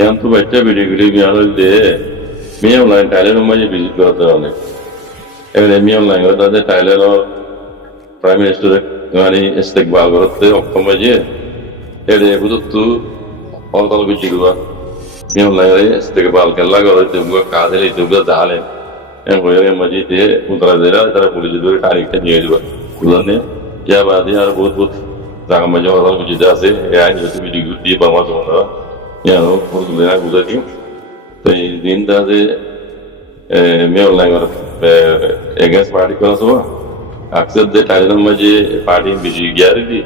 Yang tu baca video-video yang ada mi online Thailand rumah je visit करते हैं एवं mi online करता है Thailand और Prime Minister यानी इस्तेकबाल करते हैं अक्टूबर जे एवं बुद्ध तू और ताल कुछ जिरुआ mi online रे इस्तेकबाल करला करते हैं उनका कादले जुगा दाले yang koyarnya masjid dia putra daerah antara polisi itu tarik kan dia juga bulannya ya berarti harus buat jangan macam orang kucing dasi ya ini itu di bawah semua ya lo untuk daerah buat itu tapi din dasi mi online orang against party kalau semua aksar dia Thailand masjid party biji giari di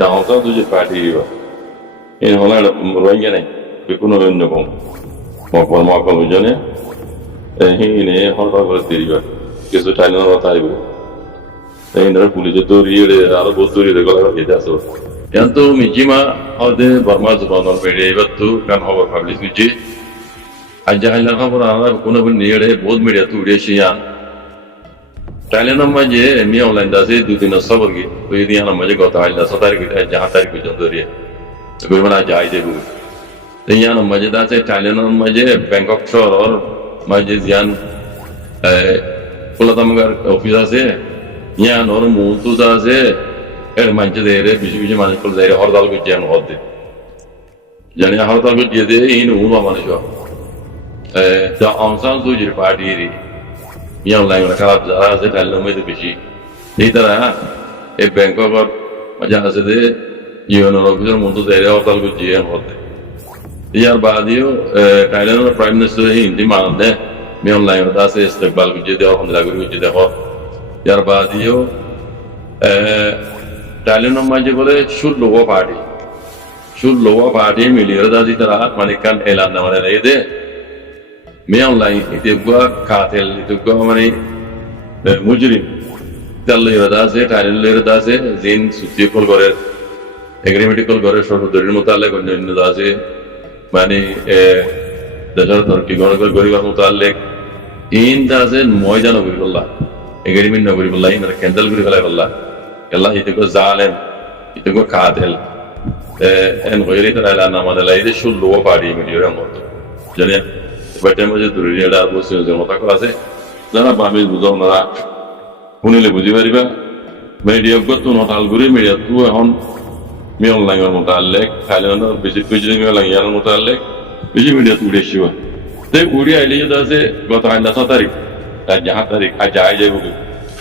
downtown tu je party juga ini orang orang yang ni kuno orang nak mau hujannya ini orang bertiga kisah Thailand orang Thailand ini dari polisi itu dia ada bos itu dia kalau kita so yang tu mijima ada Burma zaman orang media itu kan orang publish itu aja hanya orang orang kuno pun dia ada bos media tu dia siapa Thailand nama je mi online dah se 2 दिन सब लगी तो ये दिया nama je कौन Thailand 7 तारीख जहाँ तारीख को जंदो रही है तो कोई मना जाए जे कोई तो यहाँ nama je dah se Thailand nama je Bangkok शहर और masjid yang Pulau Tamagar office আছে यहाँ नॉर मूंतु दासे मंच दे रहे बिजली माने को दे रहे और दाल को जैन होते जाने हर दाल को जे दे इन उन माने जो द आंसान तो जिर पार्टी री यहाँ लाइन में खराब ज़रा से डालने में तो बिजी इस तरह एक बैंकॉक और मजा से दे ये नॉर ऑफिसर मूंतु दे रहे और दाल को जैन होते यार बादियो Thailand में प्राइम मिनिस्टर हिंदी मानते हैं मैं ऑनलाइन बता से इस्तेकबाल कुछ दे और हम लागू कुछ दे हो यार बादियो Thailand में मजे बोले शुद्ध लोगों पार्टी मिली रहा थी तरह मानिकान ऐलान ना माने रहे थे मैं ऑनलाइन इतुका कातिल इतुका हमारी मुजरिम चल रहा से Thailand ले रहा से जिन सूची कॉल करे एग्रीमेंट कॉल करे शोर दर्जन मुताले को निन्नु दासे माने दशरथ और की गरीब मुताले इन दासे मौजा नगरी बल्ला एग्रीमेंट नगरी बल्ला इन कैंडल गरी खला बल्ला अल्लाह इतको जालिम इतको कातिल एन गैरी तरह लाना मदला इधे शुल लोग पार्टी में दिया मत जने बच्चे मुझे दूरी डाल बोल से मत को आसे जना बामी बुझाओ नरा उन्हें ले बुझी बारी बा मीडिया को तू नोटाल गुरी मीडिया तू हम मी ऑनलाइन और मुताल्लिक Thailand और विजिट कुछ में ऑनलाइन यार मुताल्लिक विजिट मीडिया तू उड़े शिवा ते उड़ी आइले जो दासे गत आइंदा 7 तारीख आज जहाँ तारीख आज जाए जाए वो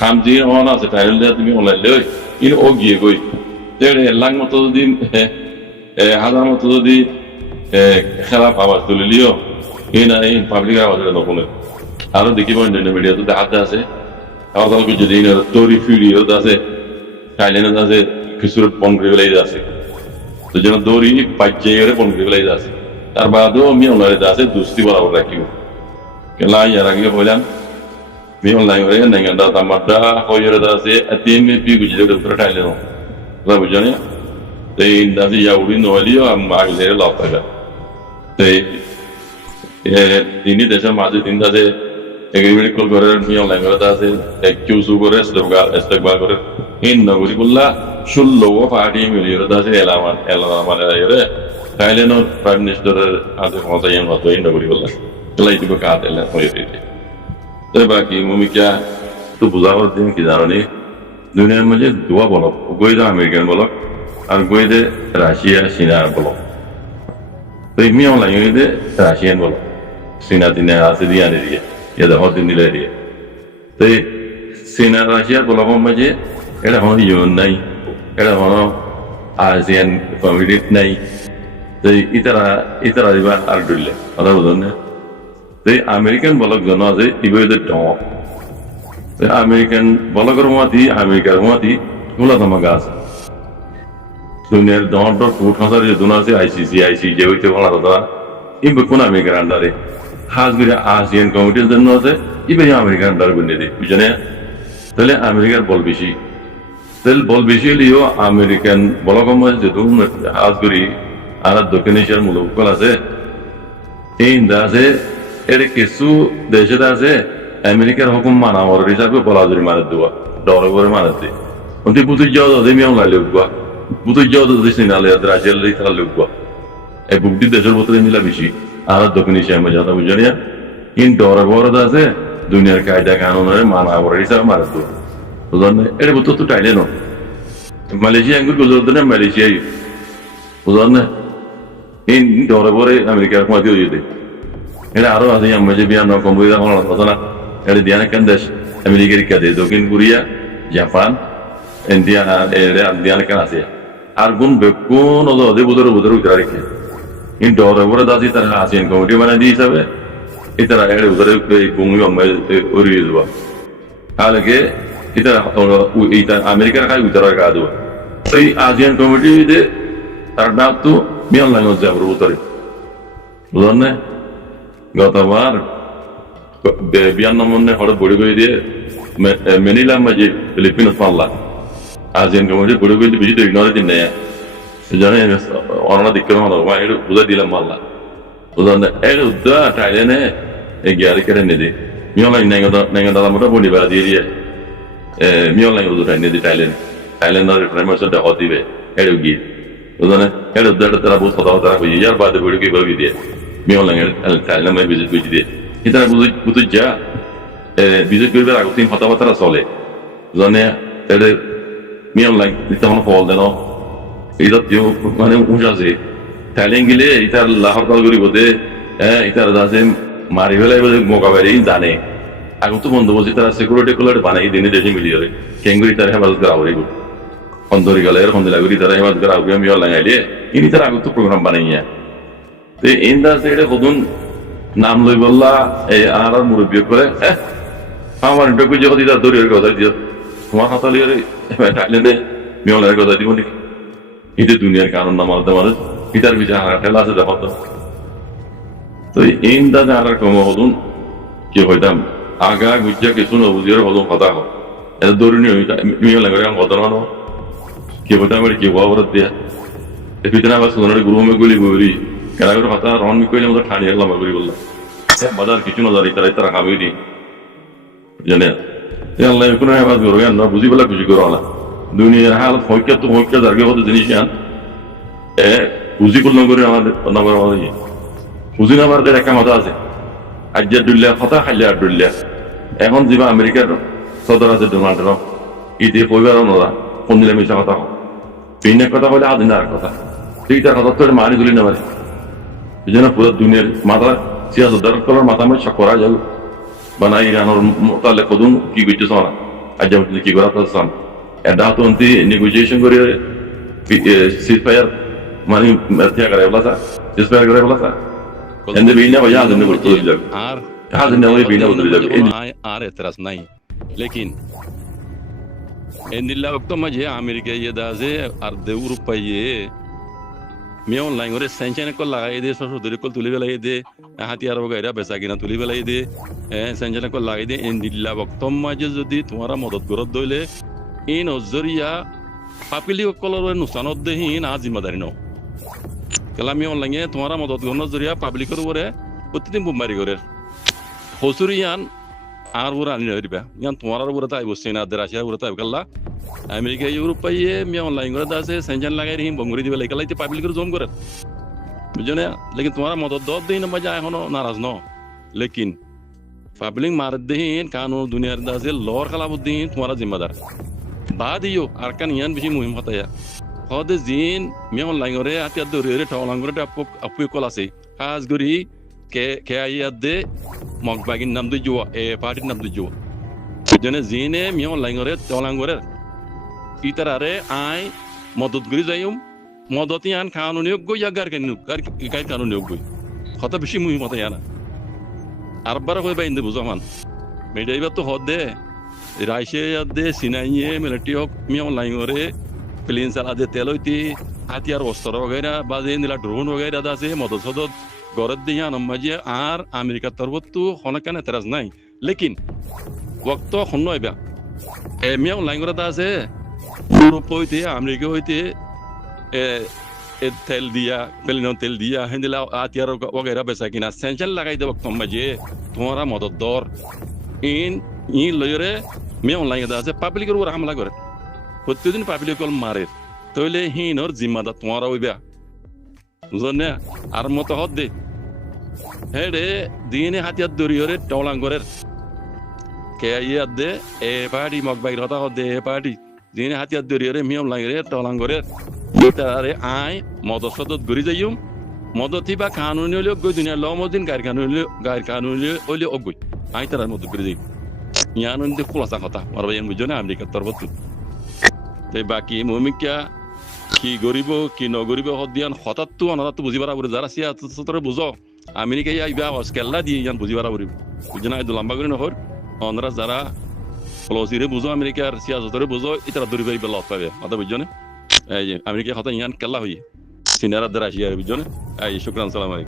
हम जी होना से Thailand ले तुम्हें ऑनलाइन ले इन ओगी कोई तेरे लंग मत तो दी हजार मत तो दी खराब आवाज़ तो ले लियो इन पब्लिक आवाज़ ले नोकुने आरो देखी बार इंटरनेट मीडिया तो दाहत दासे आवाज़ कुछ जदीन स्टोरी वीडियो दासे Thailand दासे किशोर पंक्रिवलाई दासे तो जना दोरी पाँचे ये पंक्रिवलाई दासे तरबादो मी ऑनलाइन दासे दूसरी बार और रखियो केला यार आगे बोलां मी ऑनलाइन वाले नहीं गंदा तमाशा हो ये दासे अतीम में भी गुजरे डॉक्टर Thailand ला बुझाने ते इन दासे याउरी नॉलियो हम आगे ले लाता है ते ini desa masjid ini daसे एग्रीमेंट कॉल करे मी ऑनलाइन वाले दासे एक्यूज़ करे इस्तेकबाल करे इन नगरी बुल्ला शुल लोगों पार्टी मिली रहा दासे ऐलान माने रहे Thailand और प्राइम मिनिस्टर आते होता है यहाँ तो इन नगरी बुल्ला चला इतने को काट ऐलान हो रही थी तो बाकी मुझे क्या तो बुझावर दिन की जानो नहीं दुनिया में मुझे दुआ बोलो कोई तो अमेरिकन बोलो और कोई तो रशिया चीना बोलो तो इतनी ऑनलाइन ये तो रशियन बोलो चीना तीन आसे दिया नहीं दिए या तो बहुत दिन ले रही है तो चीना रशिया बोलो हम मुझे ऐसा होना यून नहीं ऐसा होना आसियान कम्युनिटी नहीं तो इतना रिवा आर्डुले अगर उधरने तो अमेरिकन बोलो जोना से इबे तो डॉ तो अमेरिकन बोलो करो हुआ थी बोला था मगास दुनिया डॉ फूट खासा जो दुनिया से ICC हुई थे बोला था इन बकुना अमेरिकन अंडर है हाथ गुरे आसियान कम्युनिटी जनों से इबे यहाँ अमेरिकन अंडर बनने थे बुझने तले अमेरिकन बोल बिशी लियो अमेरिकन बोलो कम जो तुम हाथ गुरी आना दक्षिणेश्वर मुल्क को लासे इन दासे एरे किसु देश दासे अमेरिकन हुकुम माना और रिसाब को बोला जुरी मारत दुआ डॉलर को मारत दे उनके बुद्ध जाओ तो देमियों ला ले बुआ बुद्ध जाओ तो दिसने ना ले अदराजल ले थला ले बुआ এই বুকটি দেশের ভিতরে নিলা বেশি আর দক্ষিণ এশিয়ার মধ্যে কথা বুঝো না ইন ডরে বড় আছে দুনিয়ার কায়দা কানুনের মানা বড় হিসাবে মারা তো বুঝলেন এটা বুঝতো তো টাইলে ন মালয়েশিয়া আঙ্গুর গুজরাত না মালয়েশিয়াই বুঝলেন না ইন ডরে বড় আমেরিকার মধ্যে হয়ে যেতে এটা আরো আছে আমরা যে বিয়ান কম্বোডিয়া কোনো কথা না এটা দিয়ানা কেন দেশ আমেরিকার কাছে দক্ষিণ কোরিয়া জাপান ইন্ডিয়া দিয়ানা কেন আছে আর কোন কোন ওদের বুধের উদ্ধার রেখে কিন্তু ওরা দাদি তারা আসেন কমিটি বানাই দিয়ে হিসাবে ইতারা এর উদ্ধারে ভূমি উড়িয়ে দেওয়া তাহলে ইতারা আমেরিকার খাই উদ্ধার গা দেওয়া এই আসিয়ান কমিটিতে তার নাম তো মিয়ান লাইন হচ্ছে আমার উত্তরে বুঝলেন না গতবার 92 হঠাৎ বড়ি করে দিয়ে মেনিলাম যে ফিলিপিন্স মারলাম আসিয়ান কমিটি বড়ি করে দিয়ে বেশি তো ইগনোরে দিন নেয় সেজন্য অননা দিকে এটা বুঝাই দিলাম মারলাম বুঝলেন এর উদ্ধার টাইলেনে এগিয়ে কেটে নিয়ে মিয়ান লাইন নেঙ্গা দাদা মোটা বন্ডি বেড়া দিয়ে দিয়ে মিয়ান লাইন উদ্ধার নিয়ে টাইলেন টাইলেন্ডের প্রেমার্সটা হত দিবে এড়ে গিয়ে বুঝলেন এর উদ্ধার তারা বহুত কথা তারা বুঝি ইয়ার বাদে বড়ি করে ভাবি দিয়ে মিয়ান লাইন টাইলেন ভিজিট বুঝি দিয়ে কিন্তু বুঝি যা ভিজিট করবে আগে তিন কথাবার্তা চলে বুঝলেন এটা মিয়ান লাইন দিতে কোনো ফল দেন এটা মানে উঁচ আছে থাইল্যান্ড গেলে এটার লাহর কাল করি বোধে এটার দাসে মারি ফেলাই বোধে মোকাবেলাই জানে এখন তো বন্ধু বলছি তারা সিকিউরিটি কুলার বানাই দিনে দেশে মিলিয়ে কেঙ্গুরি তারা হেফাজত করা হয়ে গেল অন্তরি গেলে সন্ধ্যা তারা হেফাজত করা হবে আমি লাগাইলে ইনি তারা আগত প্রোগ্রাম বানাইয়া তো এই দাসে এটা কদুন নাম লই বললা এই আর মুরব্বী করে আমার ডকুই যখন তার দরিয়ার কথা দিয়ে তোমার হাতালি থাইল্যান্ডে মিয়লের কথা দিব নাকি এটা দুনিয়ার কারণ না মানতে মানুষ ইটার বিচার হারা ঠেলা আছে দেখো তো এই দাদা আর কম হদুন কি হইতাম আগা গুজ্জা কিছু নবুজিয়ার হদুন কথা হোক এটা দৌড়নি মিয়ল লাগে কথা মানো কি হইতাম কি হওয়া দিয়া এই পিছনে আবার সোনার গুরুমে গুলি গুলি কেনা করে কথা রন কইলে মতো ঠানিয়ে লম্বা করি বললাম বাজার কিছু নজর তারা খাবি নি জানে আল্লাহ কোনো হেফাজ করো না বুঝি বলা খুশি করো না দুনিয়ার হালত হইকা তো হইকা জার্গে হতে জিনিস বুঝি করলাম করে আমাদের বুঝি না আমাদের একটা মতো আছে আজ্জার ডুল্লিয়া কথা খাইলে আর ডুল্লিয়া এখন যিবা আমেরিকার সদর আছে ডোনাল্ড ট্রাম্প ইতি কইবারও নলা ফোন দিলে মিশা কথা হোক পিনে কথা বলে আদিন আর কথা ঠিক তার কথা তো মানি তুলি না পারে এই জন্য পুরো দুনিয়ার মাথা সিয়াজ করার মাথা আমি করা যাবে বানাই ইরানোর মোতালে কদুন কি করতেছ না আজ কি করা তো এটা তো নেগোসিয়েশন করে সিজফায়ার মানে করে বলা সিজফায়ার করে বলা এন্ড বিনা ভাই আদনে করতে যাবে আর আদনে ওই বিনা বলতে যাবে আর এতরাস নাই लेकिन এন্দিল্লা वक्त মাঝে আমেরিকা ये দাজে আর দে ইউরোপায়ে মিয়ন লাইন করে সেনচেন কল লাগাই দে সরসরি কল তুলি বেলাই দে হাতিয়ার বগাইরা বেচা কিনা তুলি বেলাই দে সেনচেন কল লাগাই দে এন্দিল্লা वक्त মাঝে যদি তোমারা মদত করত দইলে এই নজরিয়া পাপিলি কলর নুকসানত দেহীন আ জিম্মাদারি ন কেলামি অনলাইনে তোমারা মদত গণ জরিয়া পাবলিকের উপরে প্রতিদিন বোমবারি করে হসুরিয়ান আর ওরা আনি ধরিবা ইয়ান তোমার উপরে তাই বসছে না রাশিয়ার উপরে তাই কাল্লা আমেরিকা ইউরোপ পাইয়ে মি অনলাইন করে দাসে সেনজান লাগাই রহিম বঙ্গুরি দিবে লাইতে পাবলিকের জম করে বুঝছো না লেকিন তোমারা মদত দত দেই না বাজা এখনো নারাজ ন লেকিন পাবলিক মার দেহীন কানুন দুনিয়ার দাসে লর খালাবুদ্দিন তোমারা জিম্মাদার बाद यो आरकान यान बिशी मुहिम हताया हदे जिन मे ऑनलाइन रे आती दरे ठवलांग रे अपु कलासे खास गरी के आया दे मगबागिन नाम दु जुवा ए पार्टी नाम दु जुवा जने जिने मे ऑनलाइन रे ठवलांग रे इतरा रे आय मदद गरी जायम मदत यान कानूनी गो यागार केनु काय कानूनी गो हता बिशी मुहिम हताया ना आरबार होय बाइंदे बुजामान मेडाइबा तो हदे राशिया दे सिनाइए मिलिट्री ऑफ मी ऑनलाइन रे प्लेन साला दे तेलोती हाथियार वस्त्र वगैरह बाजे निला ड्रोन वगैरह दासे मदद सदद गरद दिया नमाजे आर अमेरिका तरफ तो हनकाने तरस নাই लेकिन वक्त खन्नयबा ए मी ऑनलाइन रे दासे यूरोप হইতে আমেরিকা হইতে তেল দিয়া প্লেন তেল দিয়া হেন্দিলা হাতিয়ার वगैरह বেচা কিনা সেনশন লাগাই দে वक्त মাঝে তোমারা মদদ দর ইন ই লয়রে মে অনলাইন দাসে পাবলিকের উপর হামলা করে প্রতিদিন পাবলিক কল মারে তাহলে হিনর জিম্মাদার তোমারা হইবা বুঝলেন না আর মতো হদ দে হ্যাঁ রে দিনে হাতিয়ার দরিয়রে টলাঙ্গরের কে ইয়ে দে এ পার্টি মগ বাইর হতা হদ দে এ পার্টি দিনে হাতিয়ার দরিয়রে মিয়ম লাগে টলাঙ্গরের তারে আয় মদত সদত ঘুরি যাইম মদতি বা কানুনি হলে অজ্ঞ দুনিয়া লমদিন গায়ের কানুনি হলে অজ্ঞ আই তার মতো ঘুরি যাই ইয়ান খোলাসা কথা মারবা ইয়ান বুঝো না আমেরিকার তরফত বাকি মমিকা কি গরিব কি নগরিব হদিয়ান হঠাৎ তো অনাথ বুঝি পারা যারা সিয়া তোরে বুঝো আমেরিকা আইবা অস্কেল্লা দিয়ে ইয়ান বুঝি পারা বুঝো না এই লম্বা করে নহর অনরা যারা ফলসিরে বুঝো আমেরিকার সিয়াসতরে বুঝো ইতারা দূরি পাইবে লত পাবে কথা বুঝছো না এই যে আমেরিকা কথা ইয়ান কেল্লা হই সিনারা দ্বারা আসিয়া বুঝছো না এই শুক্রান সালাম আলাইকুম